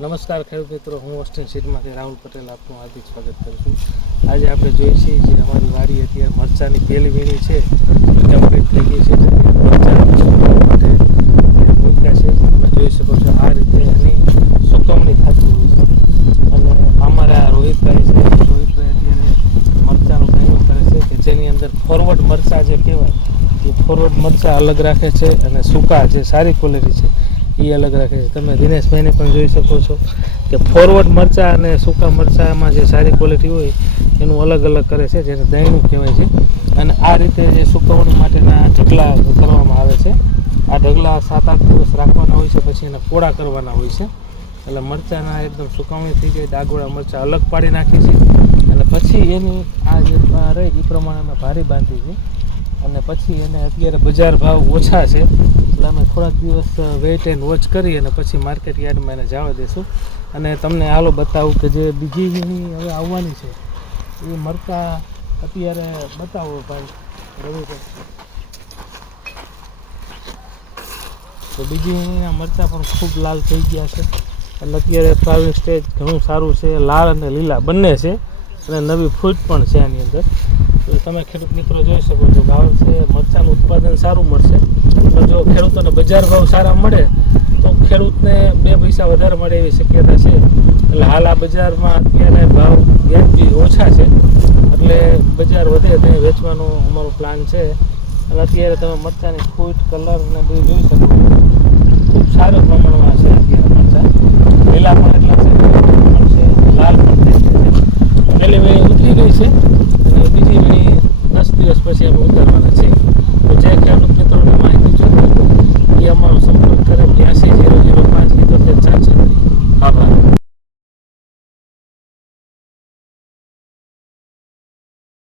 નમસ્કાર ખેડૂત મિત્રો, હું ઓસ્ટિન સીડમાંથી રાહુલ પટેલ આપનું હાર્દિક સ્વાગત કરું છું. આજે આપણે જોઈએ છીએ જે અમારી વાડી અત્યારે મરચાંની પહેલી વીણી છે કમ્પ્લીટ થઈ ગઈ છે. મરચાંની સુકવણી માટે મૂક્યા છે. તમે જોઈ શકો છો આ રીતે એની સુકવણી થતી હોય છે. અને અમારા રોહિતભાઈ છે, રોહિતભાઈ અત્યારે મરચાંનું વીણું કરે છે કે જેની અંદર ફોરવર્ડ મરચાં જે કહેવાય એ ફોરવર્ડ મરચાં અલગ રાખે છે અને સૂકા જે સારી ક્વોલિટી છે એ અલગ રાખે છે. તમે દિનેશભાઈને પણ જોઈ શકો છો કે ફોરવર્ડ મરચાં અને સૂકા મરચાંમાં જે સારી ક્વોલિટી હોય એનું અલગ અલગ કરે છે, જેને દહીંનું કહેવાય છે. અને આ રીતે જે સુકવણી માટેના ઢગલા કરવામાં આવે છે. આ ઢગલા 7-8 દિવસ રાખવાના હોય છે, પછી એને કોળા કરવાના હોય છે. એટલે મરચાંના એકદમ સુકવણી થઈ જાય, ડાગોળા મરચાં અલગ પાડી નાખી છે અને પછી એની આ જે રહે એ પ્રમાણે અમે ભારી બાંધી છે. અને પછી એને અત્યારે બજાર ભાવ ઓછા છે એટલે અમે થોડાક દિવસ વેઇટ એન્ડ વોચ કરી અને પછી માર્કેટ યાર્ડમાં એને જવા દઈશું. અને તમને હાલો બતાવું કે જે બીજી વીણી હવે આવવાની છે એ મરચાં અત્યારે બતાવો ભાઈ રવિભાઈ. તો બીજી વીણીના મરચાં પણ ખૂબ લાલ થઈ ગયા છે અને અત્યારે ફ્લાવરિંગ સ્ટેજ ઘણું સારું છે, લાલ અને લીલા બંને છે અને નવી ફ્રૂટ પણ છે આની અંદર. તો તમે ખેડૂત મિત્રો જોઈ શકો છો ભાવ છે, મરચાંનું ઉત્પાદન સારું મળશે. પણ જો ખેડૂતોને બજાર ભાવ સારા મળે તો ખેડૂતને 2 પૈસા વધારે મળે એવી શક્યતા છે. એટલે હાલ આ બજારમાં અત્યારે ભાવ વ્યાજબી ઓછા છે એટલે બજાર વધે ત્યાં વેચવાનો અમારો પ્લાન છે. અને અત્યારે તમે મરચાંની ફ્રૂટ કલર અને બધું જોઈ શકો છો, ખૂબ સારા પ્રમાણમાં